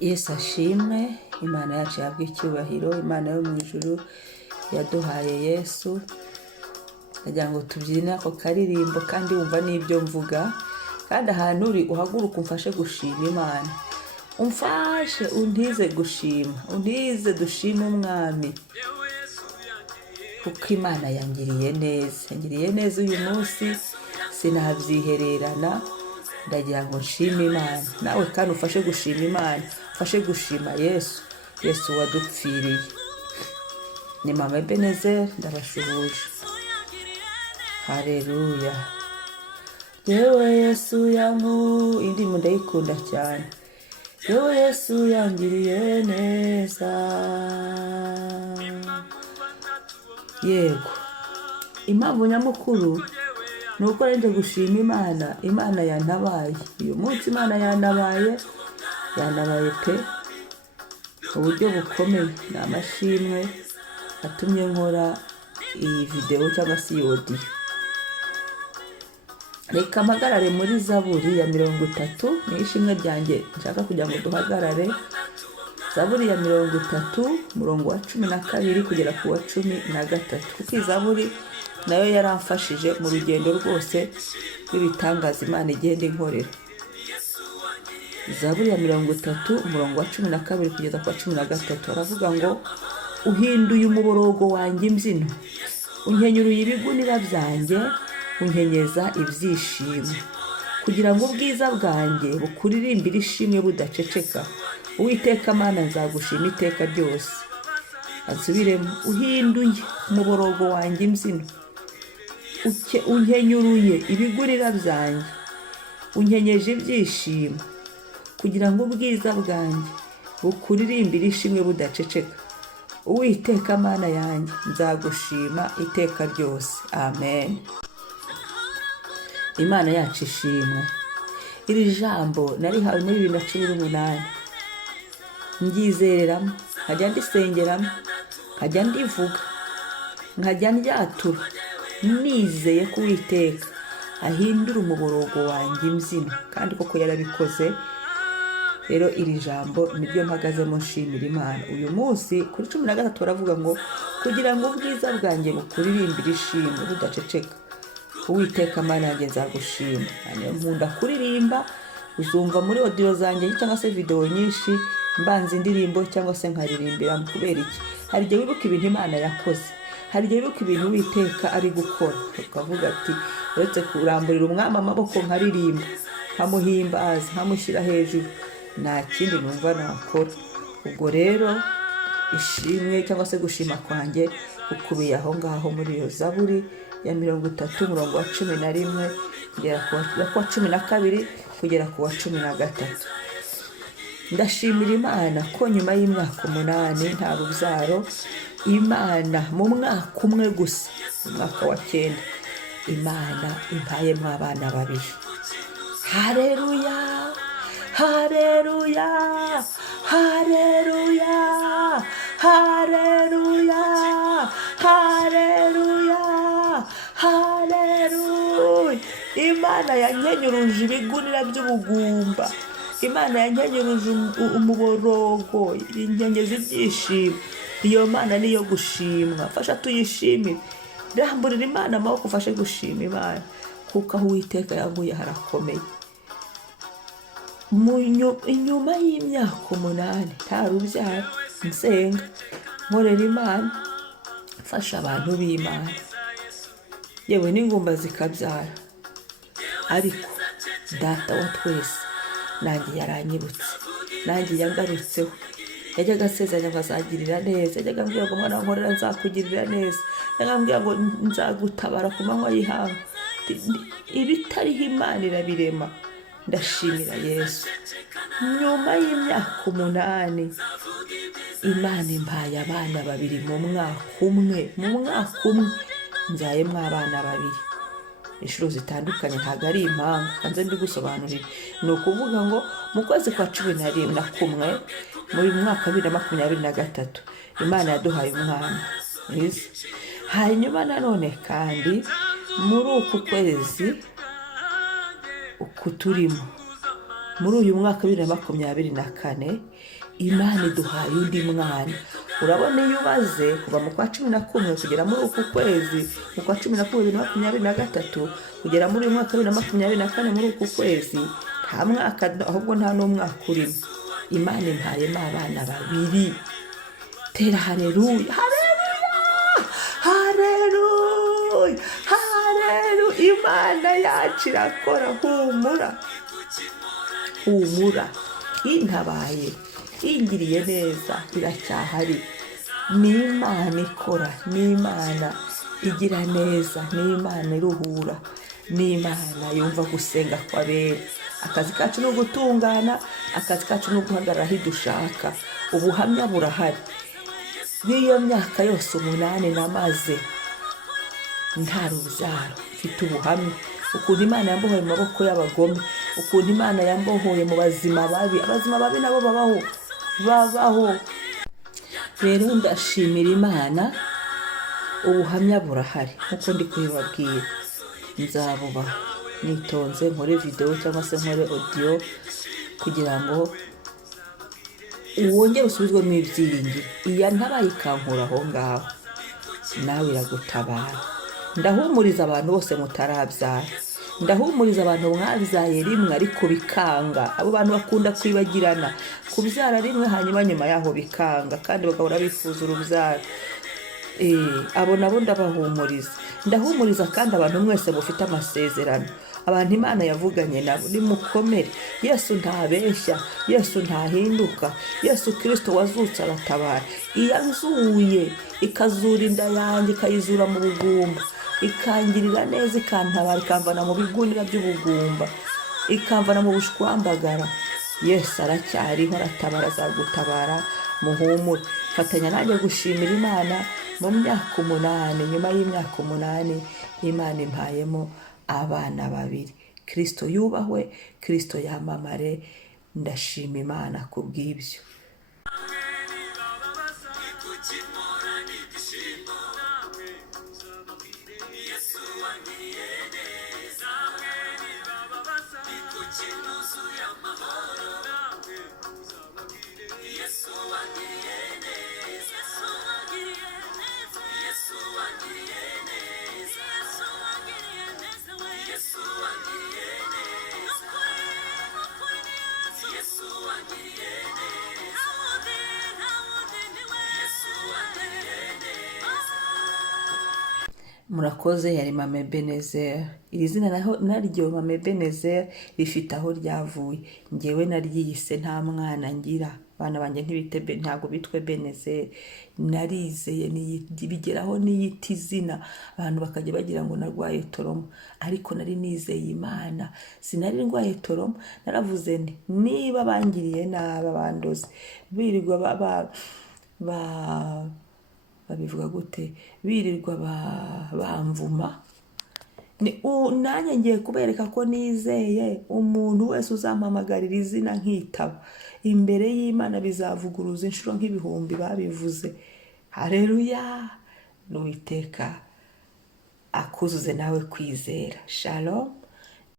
Yesu ashimwe. Imana yacu yabwa icyubahiro. Imana yo mu ijuru yaduhaye Yesu. Ndagira ngo tubyine ako karirimbo kandi wumva n'ibyo mvuga, kandi ahantu uri uhaguruka umfashe gushima Imana. Umfashe untize gushima, untize dushime umwami, kuko Imana yangiriye neza. Yangiriye neza uyu munsi, sinabyihererana. Ndagira ngo nshime Imana, nawe kandi ufashe gushima Imana, ufashe gushima Yesu. Yesu wadupfiriye. Ni Mama Ebenezer, ndabashuhuje. Haleluya. Yewe Yesu indirimbo ndayikunda cyane. Yewe Yesu yangiriye neza. Yego, impamvu nyamukuru ni uko rende gushima Imana. Imana yantabaye uyu munsi, Imana yantabaye pe, uburyo bukomeye. Ni amashimwe atumye nkora iyi video cyangwa se iyi audio. Reka mpagarare muri Zaburi ya 30, ni ishimwe ryanjye nshaka kugira ngo duhagarare. Zaburi ya 30 umurongo wa 12 kugera ku wa 13, kuko Zaburi nayo yaramfashije mu rugendo rwose rw'ibitangaza Imana igenda inkorera. Zaburi ya 30 umurongo wa 12 kugeza ku wa 13 aravuga ngo, uhinduye umuborogo wanjye imbyino, unkenyuruye ibigunira byanjye, unkenyeza ibyishimo, kugira ngo ubwiza bwanjye bukuririmbire ishimwe budaceceka. Uwiteka Mana, nzagushima iteka ryose. Asubiremo, uhinduye umuborogo wanjye imbyino, unkenyuruye ibigurira byanjye, unkenyeje ibyishimo, kugira ngo ubwiza bwanjye bukuririmbire ishimwe budaceceka. Uwiteka Mana yanjye, nzagushima iteka ryose. Amen. Imana yacu ishimwe. Iri jambo narihawe muri 2018, ngyizereramo, nkajya ndisengeramo, nkajya ndivuga, nkajya ndyatura, nizeye ko Uwiteka ahindura umuborogo wanjye imbyino, kandi koko yarabikoze. Rero iri jambo niryo mpagazemo nshimira Imana. Uyu munsi kuri 13 baravuga ngo, kugira ngo ubwiza bwanjye bukuririmbire ishimwe budaceceka. Uwiteka Mana yanjye, nzagushima. Nkunda kuririmba, uzumva muri audio zanjye cyangwa se video nyinshi mbanza indirimbo cyangwa se nkaririmbira. Kubera iki? Hari igihe wibuka ibintu Imana yakoze, hari igihe wibuka ibintu Uwiteka ari gukora, ukavuga ati, uretse kuramburira umwami amaboko nkaririmba, nkamuhimbaza, nkamushyira hejuru, nta kindi numva nakora. Ubwo rero ishimwe cyangwa se gushima kwanjye ukubiye aho ngaho muri iyo Zaburi ya 30 umurongo wa 11 kugera ku wa 12 kugera ku wa 13. Ndashimira Imana ko nyuma y'imyaka 8 nta rubyaro, Imana mu mwaka umwe gusa, mu mwaka wa 9, Imana impayemo abana babiri. Haleluya, haleluya, haleluya, haleluya, haleluya, haleluya. Imana yankenyuruje ibigunira by'ubugumba, Imana yankenyuruje umuborogo, inkenyeza ibyishimo. Iyo Mana niyo gushimwa, fasha tuyishimire. Ramburira Imana amaboko, ufashe gushima Imana, kuko aho Uwiteka yankuye harakomeye. Inyuma y'imyaka 8 nta rubyaro, nsenga, nkorera Imana, mfasha abantu b'Imana, yewe n'ingumba zikabyara. Ariko Data wa twese nanjye yaranyibutse, nanjye yangarutseho. Yajyaga asezeranya ngo azagirira neza, yajyaga ambwira ngo mwana wankorera nzakugirira neza, yajyaga ambwira ngo nzagutabara ku manywa y'ihangu. Ibitariho Imana irabirema. Ndashimira Yesu, nyuma y'imyaka 8 Imana impaye abana babiri mu mwaka umwe, nzayemo abana babiri. Inshuro zitandukanye, ntabwo ari impamvu, hanze ndi gusobanurira. Ni ukuvuga ngo mu kwezi kwa 11 muri mwaka 2023 Imana yaduhaye umwana mwiza. Hanyuma nanone kandi muri uku kwezi uku turimo muri uyu mwaka 2024 Imana iduhaye undi mwana. Urabona iyo ubaze kuva mu kwa 11 kugera muri uku kwezi mu kwa 11 2023 kugera muri uyu mwaka 2024 muri uku kwezi, nta mwaka ahubwo nta n'umwaka urimo. Imana impayemo abana babiri. Tera haleluya, haleluya, haleluya, haleluya. Imana yacu irakora, humura, humura. Intabaye, ingiriye neza, iracyahari. Ni Imana ikora, ni Imana igira neza, ni Imana iruhura, ni Imana yumva gusenga kw'abera. Akazi kacu no gutungana, akazi kacu no guhagarara aho dushaka. Ubuhamya burahari. N'iyo myaka yose 8 namaze nta rubyaro, mfite ubuhamya ukuntu Imana yambohoye mu maboko y'abagome, ukuntu Imana yambohoye mu bazima babi. Abazima babi nabo babaho. Rero ndashimira Imana, ubuhamya burahari nkuko ndi kubibabwira. Nzabuba nitonze, nkore video cyangwa se nkore audio kugira ngo wongere usubizwemo ibyiringiro. Iya ntabaye ikankura aho ngaho, nawe iragutabara. Ndahumuriza abantu bose mutarabyara, ndahumuriza abantu mwabyaye rimwe ariko bikanga. Abo bantu bakunda kwibagirana, kubyara rimwe hanyuma nyuma yaho bikanga kandi bagahora bifuza urubyaro. Abo nabo ndabahumuriza. Ndahumuriza kandi abantu mwese mufite amasezerano, abantu Imana yavuganye nabo, nimukomere. Yesu ntabeshya, Yesu ntahinduka. Yesu Kristo wazutse aratabara. Iyo anzuye ikazura inda yanjye, ikayizura mu bugumba, ikangirira neza, ikantabara, ikamvana mu bigunira by'ubugumba, ikamvana mu bushwambagara. Yesu aracyariho, aratabara, azagutabara. Muhumure. Fatanya nanjye gushimira Imana. Mu myaka 8, nyuma y'imyaka 8, Imana impayemo abana babiri. Kristo yubahwe, Kristo yamamare. Ndashima Imana kubw'ibyo. Murakoze. Yari Mama Ebenezer. Iri zina naryo Mama Ebenezer rifite aho ryavuye. Ngewe naryiyise nta mwana ngira. Bana banjye ntago bitwe Ebenezer. Narizeye bigeraho niyita izina, abantu bakajya bagira ngo narwaye toromo, ariko nari nizeye Imana. Sinari ndwaye toromo, naravuze nti niba bangiriye naba bandoze birirwa babivuga gute, birirwa bamvuma, nanjye ngiye kubereka ko nizeye. Umuntu wese uzampamagarira izina nkitaba, imbere y'Imana bizavuguruza inshuro nk'ibihumbi babivuze. Haleluya. N'Uwiteka akuzuze nawe kwizera. Shalom.